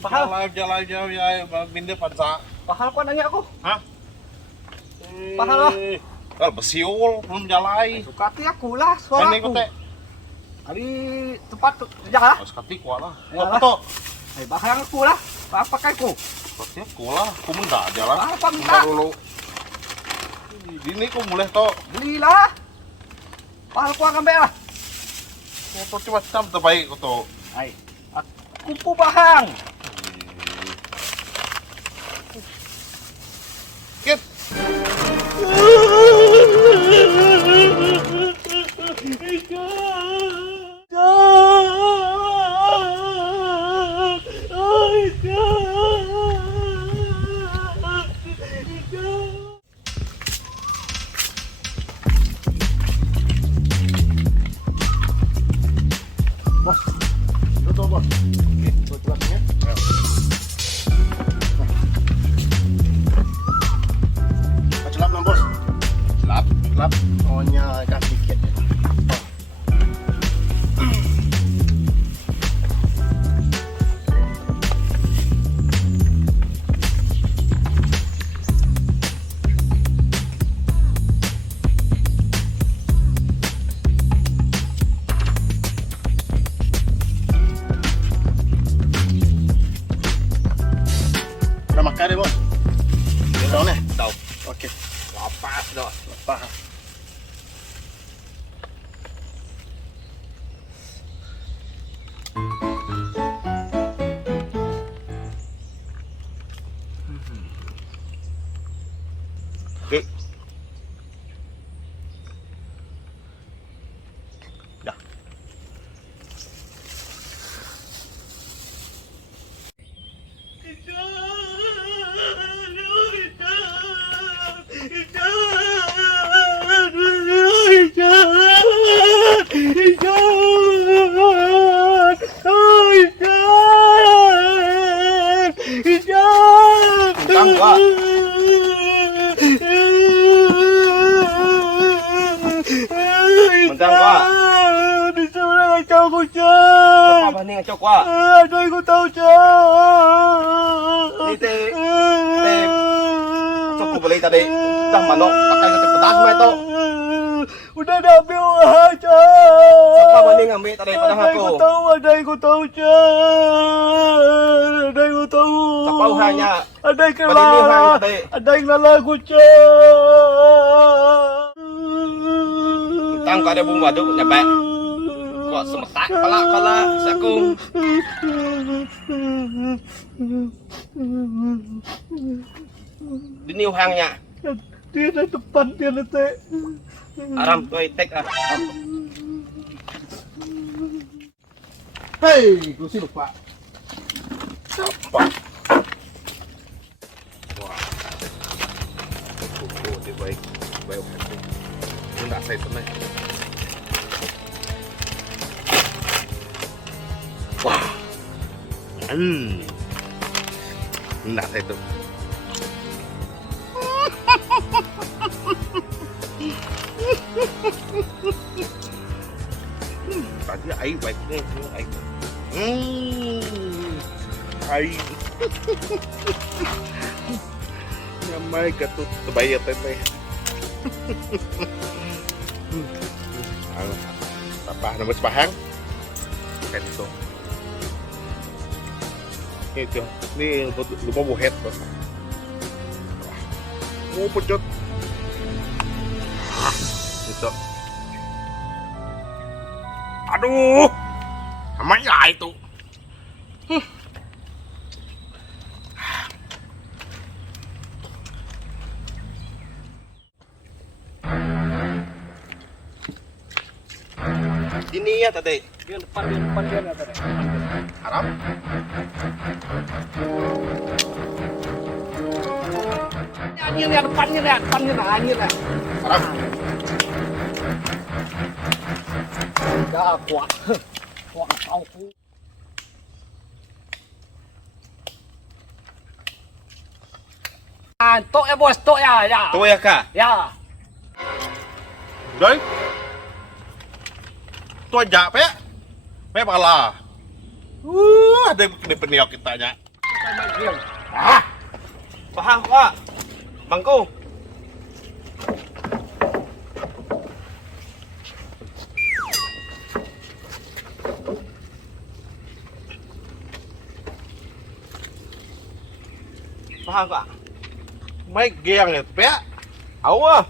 Mahal. Jalan, binde pansa. Mahal ko nanya aku. Hah? Mahal lah. Kalau besiul belum jalai. Sukati aku lah suara Ini aku. kote. Ari tempat kerja lah. Harus kati kuala. Yalah. Apa to? Bahang aku lah. Apa pakai ku? Pasti kuala. Aku minta jalan. Apa minta? Dulu. Ini kok boleh to. Belilah. Mahal ku ngambil lah. Motor cuma macam terbaik kok to. Hai. Kupu bahang. Kit. Bos. Tuh bos. Tuh celapnya. Celap nam bos. Lap. Ohnya ikan sedikit. Udah makan deh bos. Tahu nih? Tahu. Oke. Lapas dah. Lepas. Oke. Dah. Tang gua. Mentang gua. Disuruh ngacau kucing. Apa nih ngacok gua? Ada yang ku tahu Ini teh cok ku beli tadi. Dah manok pakai ke pedas mah itu. Udah ambil aja. Siapa mending ngambil tadi pada aku. Ada yang ku tahu Cang. Ada yang ku tahu. Siapa uhanya? Ada yang Pada ini uhanya kelah. tadi. Ada yang lalah ku Cang. Tang kau ada bumbu aduk nyampe. Kok semetak kala sakung. Ini uhangnya. Dia di depan dia letak. Aram tuh tek ah. Hei, gue sih lupa. Apa? Wah. Oh, dia baik. Baik. Enggak saya senang. Wah. Enggak saya itu. Tadi air baiknya itu air. Air. Nyamai gatut terbayar tempe. Apa nama sebahang? Kan itu. Ini lupa buhet tuh. Oh pecut. Itu. Aduh, sama ya itu. Ini ya tadi. Dia depan dia tadi. Haram. Anjir ya depannya ya, anjir ya. Haram. Dah kuat. Kuat kau. Tok ya bos, tok ya. Tuh ya kak. Ya. Đấy. Tôi dạ bé. Bé bà là. Ada yang peniok kita nya. Paham Pak. Bangku. Paham Pak. Mai giang ya, Pak. Awah,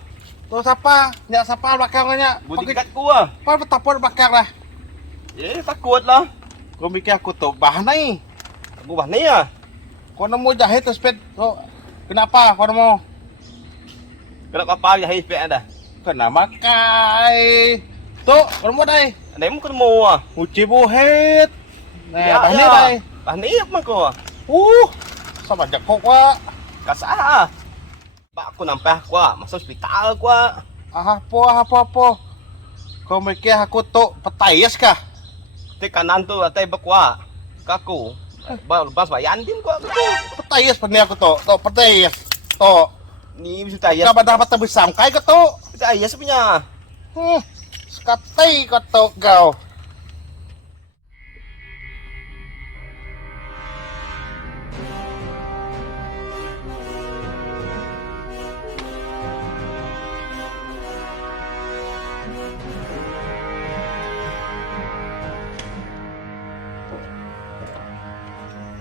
Tuh siapa? Nyak siapa belakangnya? bodyguard gua. Apa betapa belakang lah? Eh, takut lah. Gua mikir aku tuh bahan nih. Aku bah ni ah. Kau nemu jahit tuh seped. Oh, kenapa? Kau nemu? Kenapa apa ya hei dah? Kena makai. Tuh, kau nemu dai. Nemu ketemu ah. Uci buhet. Nah, bahan ni dai. Bah ni apa kau? Sama jakok wa. Kasah. Pak aku nampah gua masuk hospital gua. Apa. Kau mikir aku tuh petayas kah? Di kanan tu atai bakwa. Kaku. Lepas bayan din gua. Petayas peni aku tuh. Tuh petayas. Tuh. Ni bisa tayas. Kau dapat terbesam kai ke tuh? Tayas punya. Sekatay ko to kau.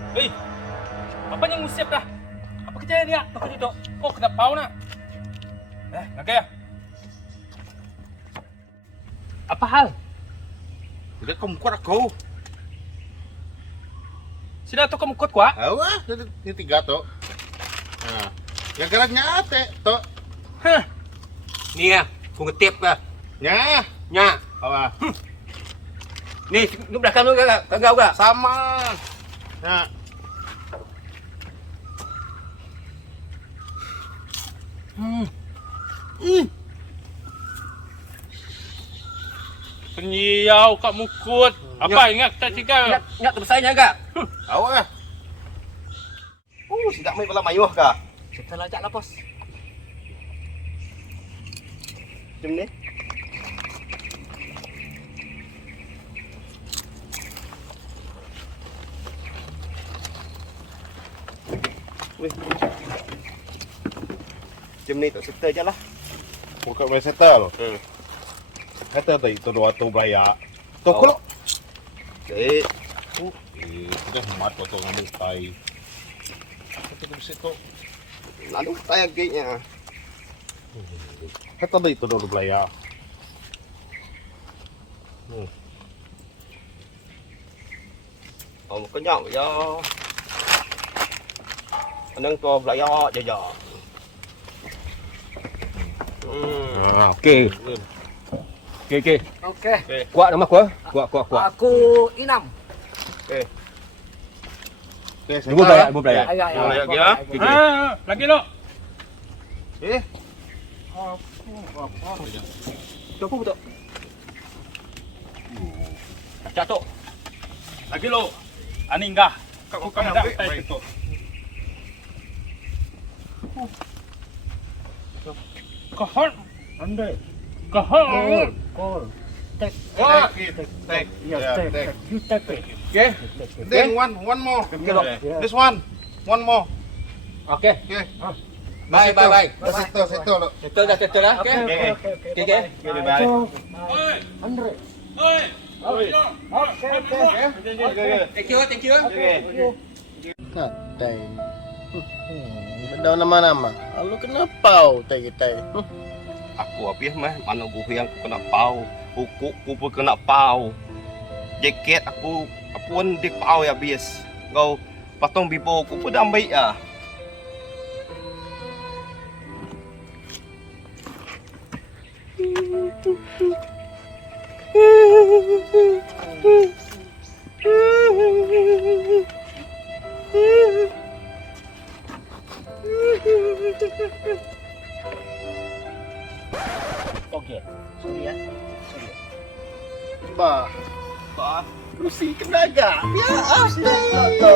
Hei, apa yang musib dah? Apa kerja dia? Tak kerja dok. Oh, kena pau nak. Nak ya? Apa hal? Tidak kau kuat aku. Sila tu kamu kuat kuat? Awah, ini tiga to. Nah, yang geraknya ate to. Hah. Ni ya, aku ngetip kah? Nya, Nya. awah. Ni, lu belakang lu kagak kagak. Sama. Nah, Penyiau kat mukut. Apa ingat tak tiga? Ingat tersainya enggak? awah. Sidak mai pala mayuh kah? Kita lajak lah bos. Jom ni. Weh. Jom ni tak settle je lah. Bukan main settle. Kata tadi itu dua tu bayar. Tu kalau. Eh, Kita hemat potongan mukai. Kata tu situ. lalu saya gate-nya. Kata tadi itu dua bayar. Oh, kenyang ya. Anang tu belaya je je. Okey. Okey. Okey, Kuat nama kuat. Kuat. aku Inam. Okay, Ibu beraya. Ya. Ya, ya. Lagi lo. Eh, Tu apa betul? Kacak tu. Lagi lo. Ani enggak. Kau ambil, dah baik. tu. Kahon. Andai. Kahon. Call. Take. wah, take. Yes, Yeah, take. take. You take it. Okay. Then one more. This one more. Okey. Okay. Bye. Situ. Settle dah. Okey. Okey. Bye. Oi. Andre. Oi. Okay. Thank you. Katay. Benda nama-nama. Lalu kenapa tay kita? Aku habis mah mana gua yang kena pau. Kuku pun kena pau. Jaket aku pun di pau ya habis. Kau patong bibo aku pun dah ambil ah. Okey. Sorry ya. Ba, Bah, pusing kena agak. Ya, astaga.